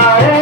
Hare